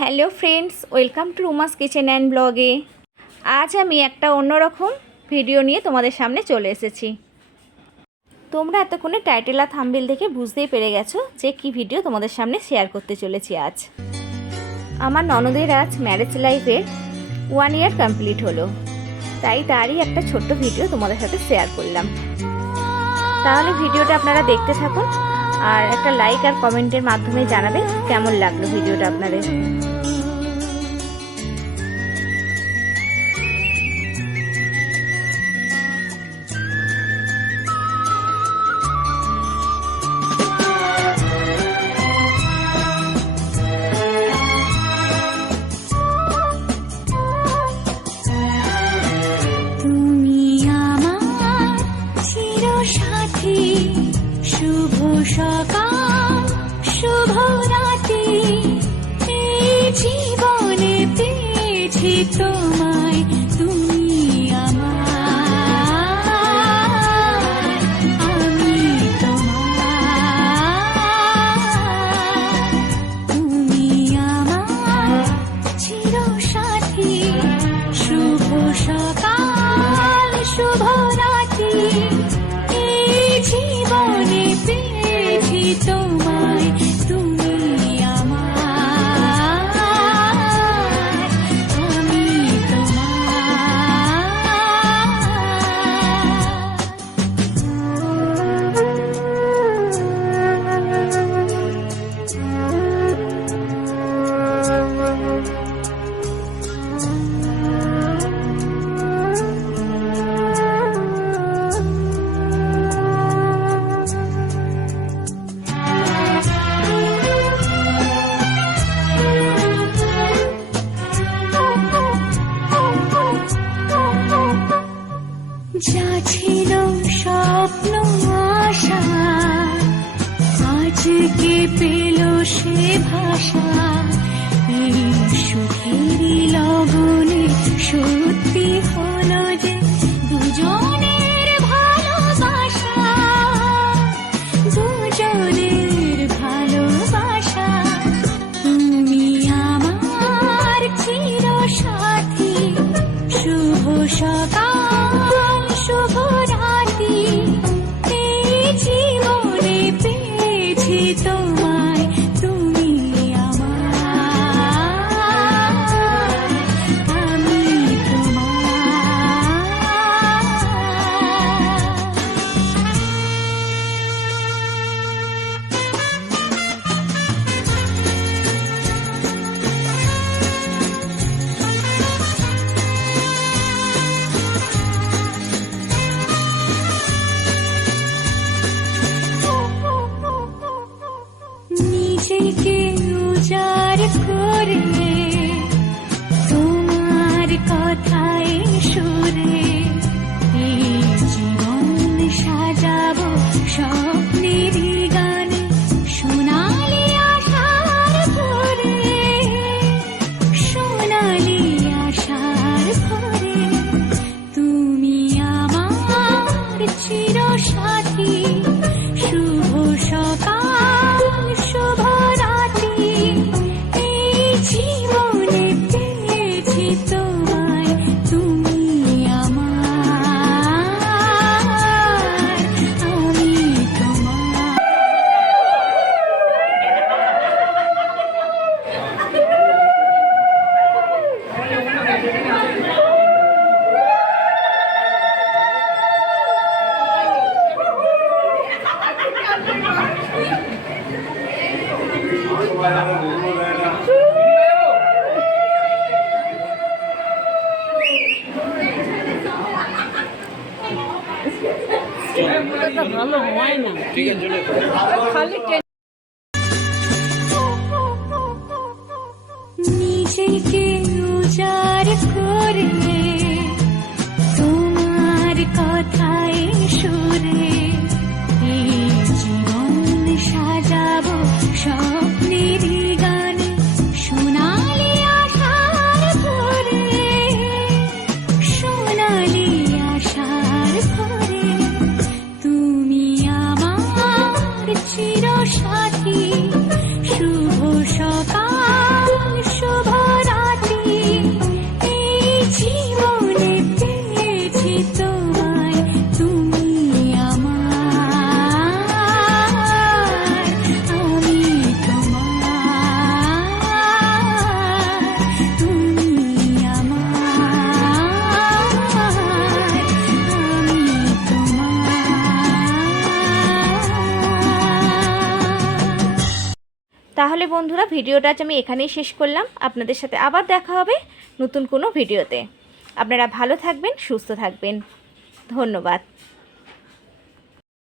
Hello friends, welcome to Ruma's kitchen and ব্লগে। আজ আমি একটা অন্যরকম ভিডিও নিয়ে তোমাদের সামনে চলে এসেছি। তোমরা এতক্ষণে টাইটেল আর থাম্বিল দেখে বুঝতেই পেরে গেছো যে কি ভিডিও তোমাদের সামনে শেয়ার করতে চলেছি আজ। আমার ননদের আজ ম্যারেজ লাইফের ওয়ান ইয়ার কমপ্লিট হলো। তাই তারই একটা ছোট্ট ভিডিও তোমাদের সাথে শেয়ার করলাম। তাহলে ভিডিওটা আপনারা দেখতে থাকুন আর একটা লাইক আর কমেন্টের মাধ্যমে জানাবেন কেমন লাগল ভিডিওটা আপনাদের। সাথী শুভ সকাল শুভ রাতি এই জীবনে পেয়েছি তোমায়। স্বপ্ন আশা আজকে পেল সে ভাষা? এই সুখেরই লগনে নিজেকে উজাড় করে নিজেকে উজাড় করে তোমার কথায় সুরে বন্ধুরা, ভিডিওটা আজ আমি এখানেই শেষ করলাম। আপনাদের সাথে আবার দেখা হবে নতুন কোনো ভিডিওতে। আপনারা ভালো থাকবেন, সুস্থ থাকবেন। ধন্যবাদ।